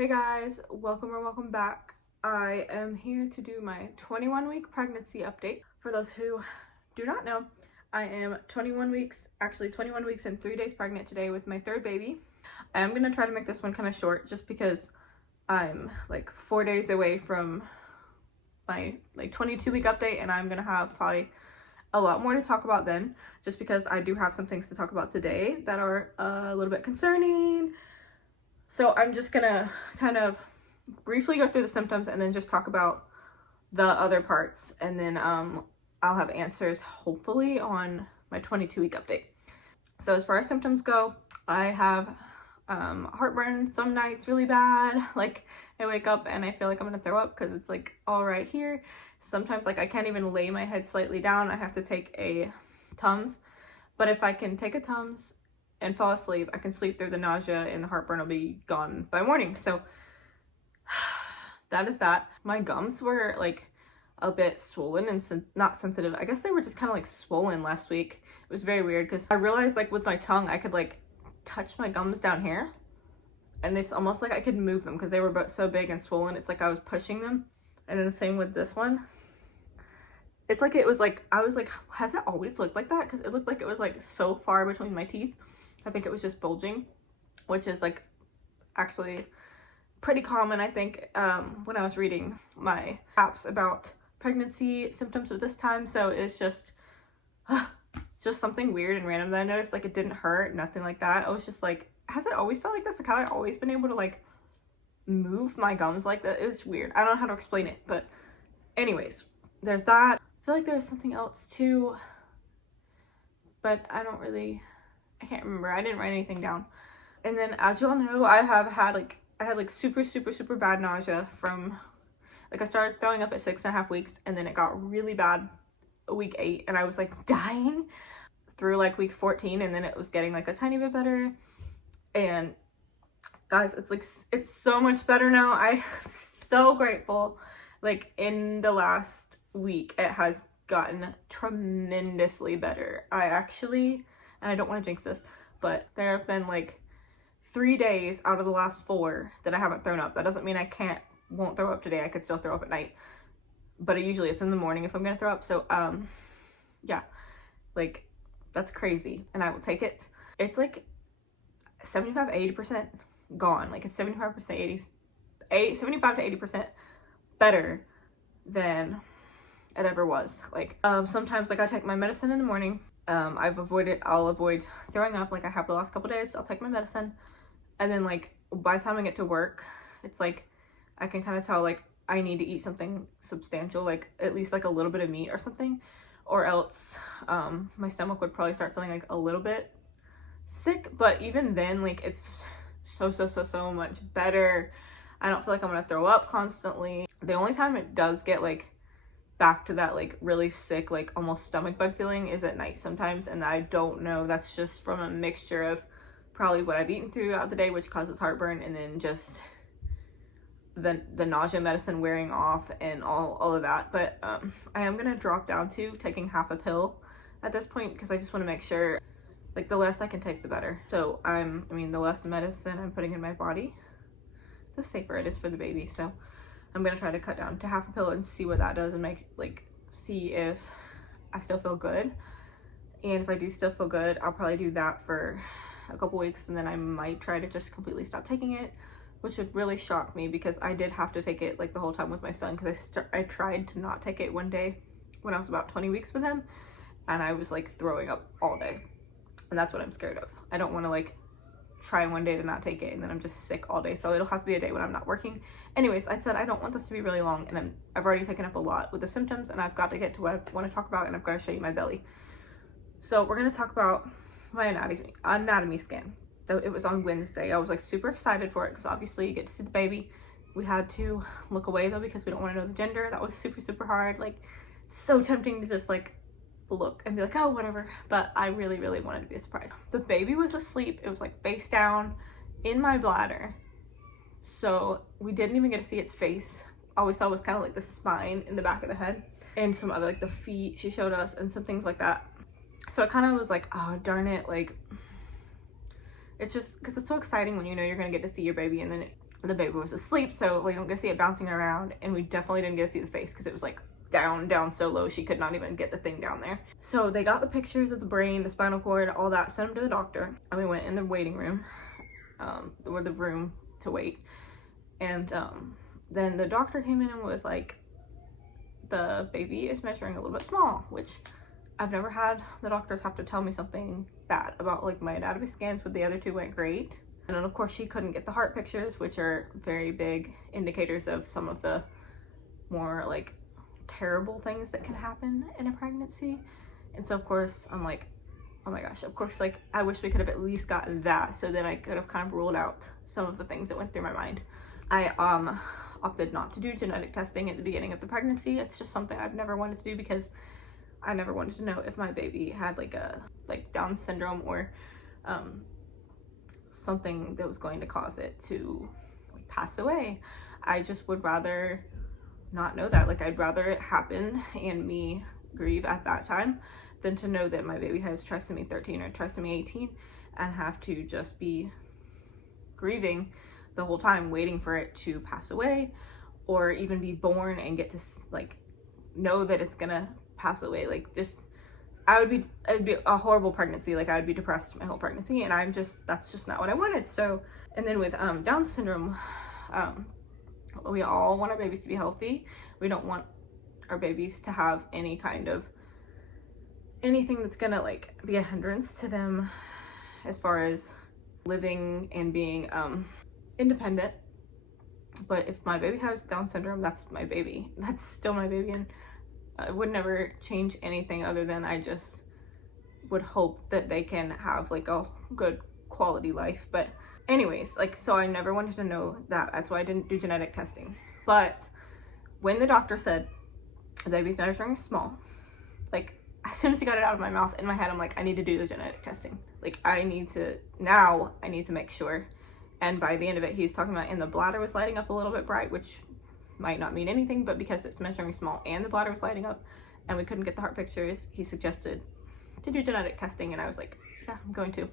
Hey guys, welcome or welcome back. I am here to do my 21-week pregnancy update. For those who do not know, I am 21 weeks and 3 days pregnant today with my third baby. I am going to try to make this one kind of short just because I'm like 4 days away from my 22-week update, and I'm going to have probably a lot more to talk about then, just because I do have some things to talk about today that are a little bit concerning. So I'm just gonna kind of briefly go through the symptoms and then just talk about the other parts, and then I'll have answers hopefully on my 22-week update. So as far as symptoms go, I have heartburn some nights really bad. Like I wake up and I feel like I'm gonna throw up because it's like all right here. Sometimes like I can't even lay my head slightly down. I have to take a Tums, but if I can take a Tums and fall asleep, I can sleep through the nausea and the heartburn will be gone by morning. So that is that. My gums were like a bit swollen and not sensitive. I guess they were just kind of like swollen last week. It was very weird because I realized like with my tongue I could like touch my gums down here, and it's almost like I could move them because they were so big and swollen. It's like I was pushing them. And then the same with this one. It's like it was like I was like, has it always looked like that? Because it looked like it was like so far between my teeth. I think it was just bulging, which is like actually pretty common, I think, when I was reading my apps about pregnancy symptoms at this time. So it's just something weird and random that I noticed. Like it didn't hurt, nothing like that. I was just like, has it always felt like this? Like have I always been able to like move my gums like that? It was weird. I don't know how to explain it, but anyways, there's that. I feel like there was something else too, but I can't remember. I didn't write anything down. And then as y'all know, I had like super bad nausea from like I started throwing up at 6.5 weeks, and then it got really bad week 8, and I was like dying through like week 14, and then it was getting like a tiny bit better. And guys, it's so much better now. I'm so grateful. Like in the last week it has gotten tremendously better. And I don't want to jinx this, but there have been like 3 days out of the last 4 that I haven't thrown up. That doesn't mean I won't throw up today. I could still throw up at night, but usually it's in the morning if I'm gonna throw up. So yeah, like that's crazy, and I will take it. It's like 75-80% gone. Like it's 75 to 80% better than it ever was. Like sometimes like I take my medicine in the morning. I'll avoid throwing up like I have the last couple days. I'll take my medicine, and then like by the time I get to work, it's like I can kind of tell like I need to eat something substantial, like at least like a little bit of meat or something, or else my stomach would probably start feeling like a little bit sick. But even then, like it's so much better. I don't feel like I'm gonna throw up constantly. The only time it does get like back to that like really sick, like almost stomach bug feeling is at night sometimes, and I don't know, that's just from a mixture of probably what I've eaten throughout the day, which causes heartburn, and then just the nausea medicine wearing off and all of that. But I am gonna drop down to taking half a pill at this point because I just want to make sure like the less I can take the better. So the less medicine I'm putting in my body, the safer it is for the baby. So I'm gonna try to cut down to half a pill and see what that does, and see if I still feel good. And if I do still feel good, I'll probably do that for a couple weeks, and then I might try to just completely stop taking it, which would really shock me because I did have to take it like the whole time with my son, because I tried to not take it one day when I was about 20 weeks with him, and I was like throwing up all day, and that's what I'm scared of. I don't want to like try one day to not take it and then I'm just sick all day. So it'll have to be a day when I'm not working. Anyways, I said I don't want this to be really long, and I've already taken up a lot with the symptoms, and I've got to get to what I want to talk about, and I've got to show you my belly. So we're going to talk about my anatomy scan. So it was on Wednesday. I was like super excited for it because obviously you get to see the baby. We had to look away though because we don't want to know the gender. That was super hard. Like so tempting to just like look and be like, oh, whatever. But I really wanted to be a surprise. The baby was asleep. It was like face down in my bladder. So we didn't even get to see its face. All we saw was kind of like the spine in the back of the head and some other like the feet she showed us and some things like that. So it kind of was like, oh, darn it. Like it's just because it's so exciting when you know you're going to get to see your baby, and then the baby was asleep, so we don't get to see it bouncing around, and we definitely didn't get to see the face because it was like down so low she could not even get the thing down there. So they got the pictures of the brain, the spinal cord, all that, sent them to the doctor, and we went in the waiting room, or the room to wait. And then the doctor came in and was like, the baby is measuring a little bit small, which I've never had the doctors have to tell me something bad about. Like, my anatomy scans with the other two went great. And then of course she couldn't get the heart pictures, which are very big indicators of some of the more like terrible things that can happen in a pregnancy. And so of course I'm like, oh my gosh, of course, like I wish we could have at least gotten that, so that I could have kind of ruled out some of the things that went through my mind. I opted not to do genetic testing at the beginning of the pregnancy. It's just something I've never wanted to do because I never wanted to know if my baby had like Down syndrome or something that was going to cause it to pass away. I just would rather not know that. Like, I'd rather it happen and me grieve at that time than to know that my baby has trisomy 13 or trisomy 18 and have to just be grieving the whole time waiting for it to pass away, or even be born and get to like know that it's gonna pass away. Like, just it would be a horrible pregnancy. Like, I would be depressed my whole pregnancy, and that's just not what I wanted. So, and then with Down syndrome, we all want our babies to be healthy. We don't want our babies to have any kind of anything that's gonna like be a hindrance to them as far as living and being independent. But if my baby has Down syndrome, that's my baby. That's still my baby, and I would never change anything other than I just would hope that they can have like a good quality life. But anyways, like, so I never wanted to know that. That's why I didn't do genetic testing. But when the doctor said the baby's measuring small, like, as soon as he got it out of my mouth, in my head, I'm like, I need to do the genetic testing. Like, I need to make sure. And by the end of it, he's talking about, and the bladder was lighting up a little bit bright, which might not mean anything, but because it's measuring small and the bladder was lighting up and we couldn't get the heart pictures, he suggested to do genetic testing, and I was like, yeah, I'm going to.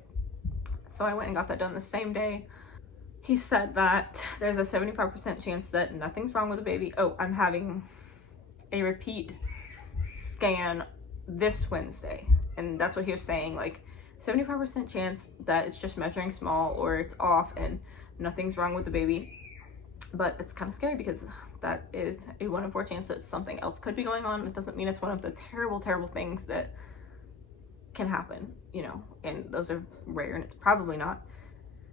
So I went and got that done the same day. He said that there's a 75% chance that nothing's wrong with the baby. Oh, I'm having a repeat scan this Wednesday, and that's what he was saying, like 75% chance that it's just measuring small or it's off and nothing's wrong with the baby. But it's kind of scary because that is a 1 in 4 chance that something else could be going on. It doesn't mean it's one of the terrible things that can happen, you know, and those are rare, and it's probably not.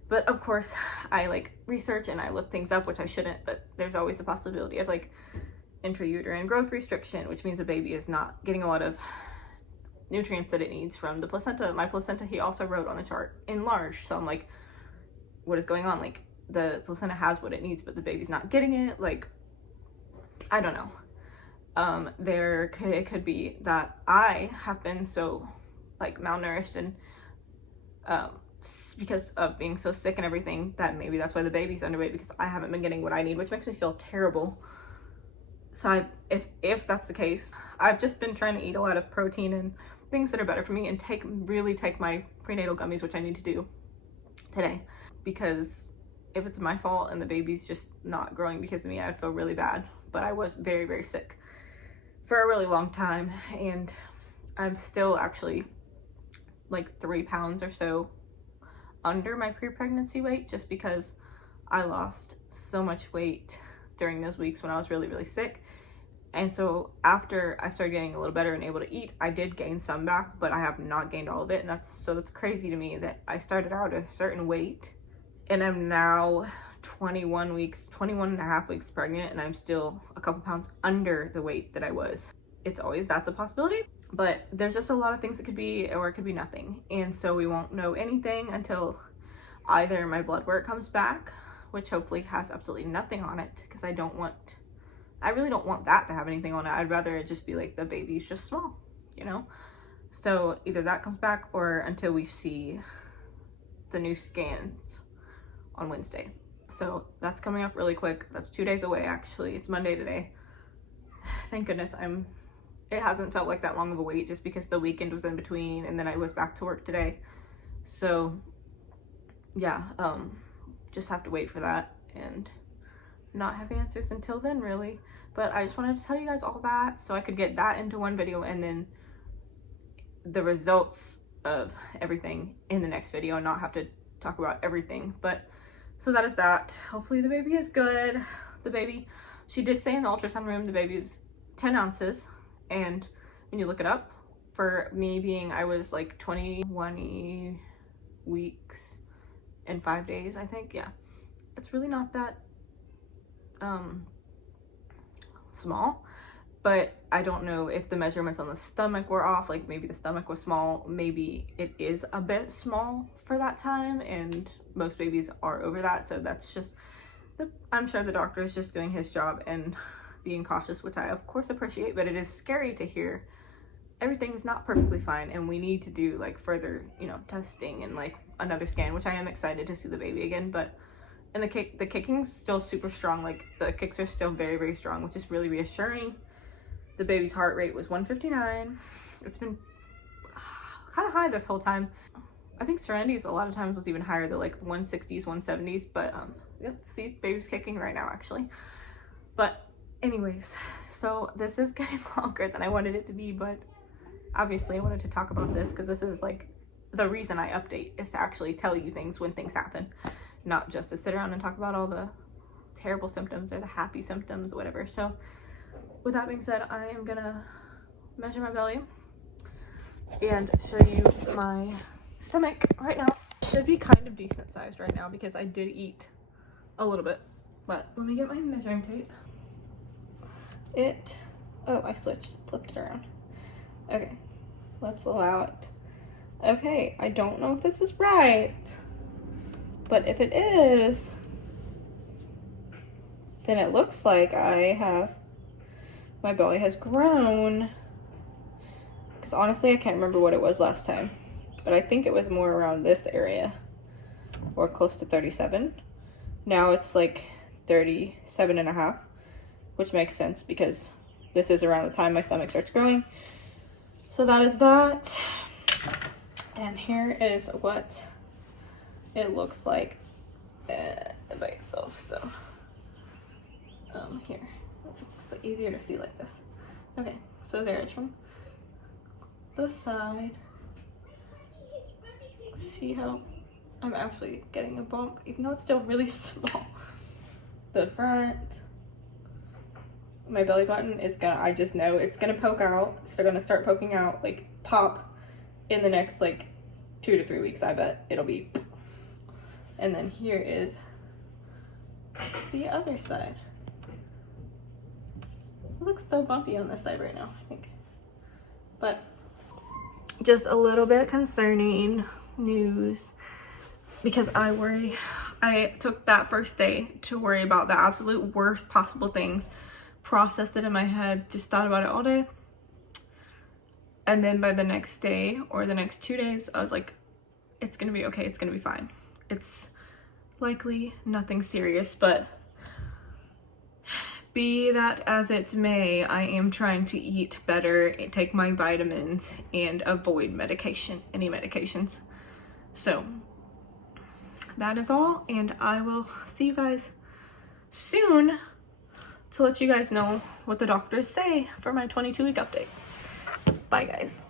But of course, I like research and I look things up, which I shouldn't, but there's always the possibility of like intrauterine growth restriction, which means the baby is not getting a lot of nutrients that it needs from the placenta. My placenta, he also wrote on the chart, enlarged. So I'm like, what is going on? Like, the placenta has what it needs, but the baby's not getting it. Like, I don't know. It could be that I have been so like malnourished and because of being so sick and everything, that maybe that's why the baby's underweight, because I haven't been getting what I need, which makes me feel terrible. So if that's the case, I've just been trying to eat a lot of protein and things that are better for me, and really take my prenatal gummies, which I need to do today, because if it's my fault and the baby's just not growing because of me, I'd feel really bad. But I was very sick for a really long time, and I'm still actually like 3 pounds or so under my pre-pregnancy weight, just because I lost so much weight during those weeks when I was really sick. And so after I started getting a little better and able to eat, I did gain some back, but I have not gained all of it. And it's crazy to me that I started out at a certain weight and I'm now 21 and a half weeks pregnant, and I'm still a couple pounds under the weight that I was. That's a possibility, but there's just a lot of things it could be, or it could be nothing. And so we won't know anything until either my blood work comes back, which hopefully has absolutely nothing on it, because I really don't want that to have anything on it. I'd rather it just be like the baby's just small, you know? So either that comes back, or until we see the new scans on Wednesday. So that's coming up really quick. That's 2 days away, actually. It's Monday today. Thank goodness it hasn't felt like that long of a wait, just because the weekend was in between and then I was back to work today. So yeah, just have to wait for that. and not have answers until then, really. But I just wanted to tell you guys all that so I could get that into one video, and then the results of everything in the next video and not have to talk about everything. But so that is that. Hopefully the baby is good. The baby, she did say in the ultrasound room, the baby is 10 ounces. And when you look it up, for me being, I was like 21 weeks and 5 days, I think. Yeah, it's really not that small, but I don't know if the measurements on the stomach were off. Like maybe the stomach was small, maybe it is a bit small for that time, and most babies are over that. So that's just I'm sure the doctor is just doing his job and being cautious, which I of course appreciate, but it is scary to hear everything is not perfectly fine and we need to do like further, you know, testing and like another scan, which I am excited to see the baby again. But and the kicking's still super strong. Like the kicks are still very, very strong, which is really reassuring. The baby's heart rate was 159. It's been kind of high this whole time. I think Serendity's a lot of times was even higher, than like 160s, 170s, but let's see, baby's kicking right now actually. But anyways, so this is getting longer than I wanted it to be, but obviously I wanted to talk about this because this is like the reason I update, is to actually tell you things when things happen, not just to sit around and talk about all the terrible symptoms or the happy symptoms, whatever. So with that being said, I am gonna measure my belly and show you my stomach right now. Should be kind of decent sized right now because I did eat a little bit, but let me get my measuring tape. Oh, I flipped it around. Okay, let's allow it. Okay, I don't know if this is right, but if it is, then it looks like my belly has grown. Because honestly, I can't remember what it was last time, but I think it was more around this area, or close to 37. Now it's like 37 and a half, which makes sense because this is around the time my stomach starts growing. So that is that. And here is what it looks like by itself. So here, it's easier to see like this. Okay, so there it's from the side. See how I'm actually getting a bump, even though it's still really small. The front, my belly button is gonna, I just know it's gonna poke out. It's gonna start poking out, like pop in the next like 2 to 3 weeks. I bet it'll be. And then here is the other side. It looks so bumpy on this side right now, I think. But just a little bit concerning news because I took that first day to worry about the absolute worst possible things, processed it in my head, just thought about it all day. And then by the next day or the next 2 days, I was like, it's gonna be okay, it's gonna be fine. It's likely nothing serious, but be that as it may, I am trying to eat better, take my vitamins, and avoid any medications. So that is all, and I will see you guys soon to let you guys know what the doctors say for my 22-week update. Bye, guys.